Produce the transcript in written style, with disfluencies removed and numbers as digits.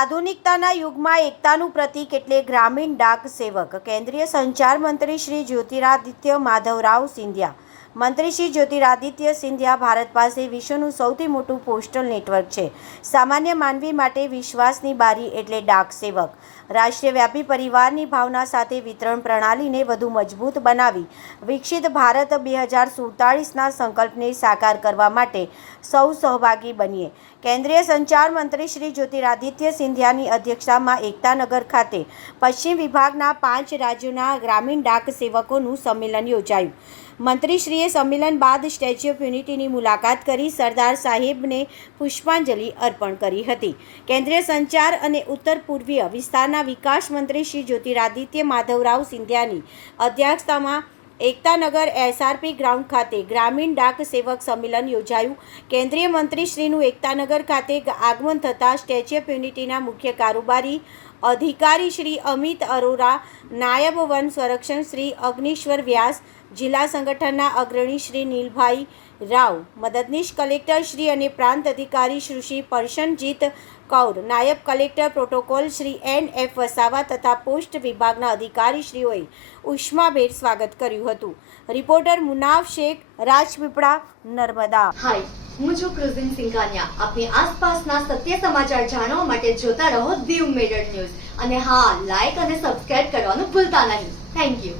આધુનિકતાના યુગમાં એકતાનું પ્રતીક એટલે ગ્રામીણ ડાક સેવક. કેન્દ્રીય સંચાર મંત્રી શ્રી જ્યોતિરાદિત્ય માધવરાવ સિંધિયા. મંત્રી શ્રી જ્યોતિરાદિત્ય સિંધિયા ભારત પાસે વિશ્વનું સૌથી મોટું પોસ્ટલ નેટવર્ક છે. સામાન્ય માનવી માટે વિશ્વાસની બારી એટલે ડાક સેવક. રાષ્ટ્રવ્યાપી પરિવારની ભાવના સાથે વિતરણ પ્રણાલીને વધુ મજબૂત બનાવી વિકસિત ભારત 2047ના સંકલ્પને સાકાર કરવા માટે સૌ સહભાગી બનીએ. કેન્દ્રીય સંચાર મંત્રી શ્રી જ્યોતિરાદિત્ય સિંધિયાની અધ્યક્ષતામાં એકતાનગર ખાતે પશ્ચિમ વિભાગના 5 રાજ્યોના ગ્રામીણ ડાક સેવકોનું સંમેલન યોજાયું. મંત્રીશ્રીએ સંમેલન બાદ સ્ટેચ્યુ ઓફ યુનિટીની મુલાકાત કરી સરદાર સાહેબને પુષ્પાંજલિ અર્પણ કરી હતી. કેન્દ્રીય સંચાર અને ઉત્તર પૂર્વીય વિસ્તારના વિકાસ મંત્રી શ્રી જ્યોતિરાદિત્ય માધવરાવ સિંધિયાની અધ્યક્ષતામાં એકતાનગર એસઆરપી ગ્રાઉન્ડ ખાતે ગ્રામીણ ડાક સેવક સંમેલન યોજાયું. કેન્દ્રીય મંત્રીશ્રીનું એકતાનગર ખાતે આગમન થતાં સ્ટેચ્યુ ઓફ યુનિટીના મુખ્ય કારોબારી અધિકારી શ્રી અમિત અરોરા, નાયબ વન સંરક્ષણ શ્રી અગ્નિશ્વર વ્યાસ, જિલ્લા સંગઠનના અગ્રણી શ્રી નીલભાઈ રાવ, મદદનીશ કલેક્ટર શ્રી અને પ્રાંત અધિકારી શ્રી પરશનજીત કૌર, નાયબ collector protocol Shri N.F. Vasava તથા પોસ્ટ વિભાગના અધિકારીશ્રીઓએ ઉષ્માભેર સ્વાગત કર્યું હતું. રિપોર્ટર મુનાફ શેખ, રાજપીપળા, નર્મદા. હાય, હું છું ક્રુઝિન સિંઘાનિયા. આપની આસપાસના સત્ય સમાચાર જાણવા માટે જોતા રહો દીવ મિરર ન્યૂઝ અને હા, લાઈક અને સબસ્ક્રાઇબ કરવાનું ભૂલતા નહીં. Thank you.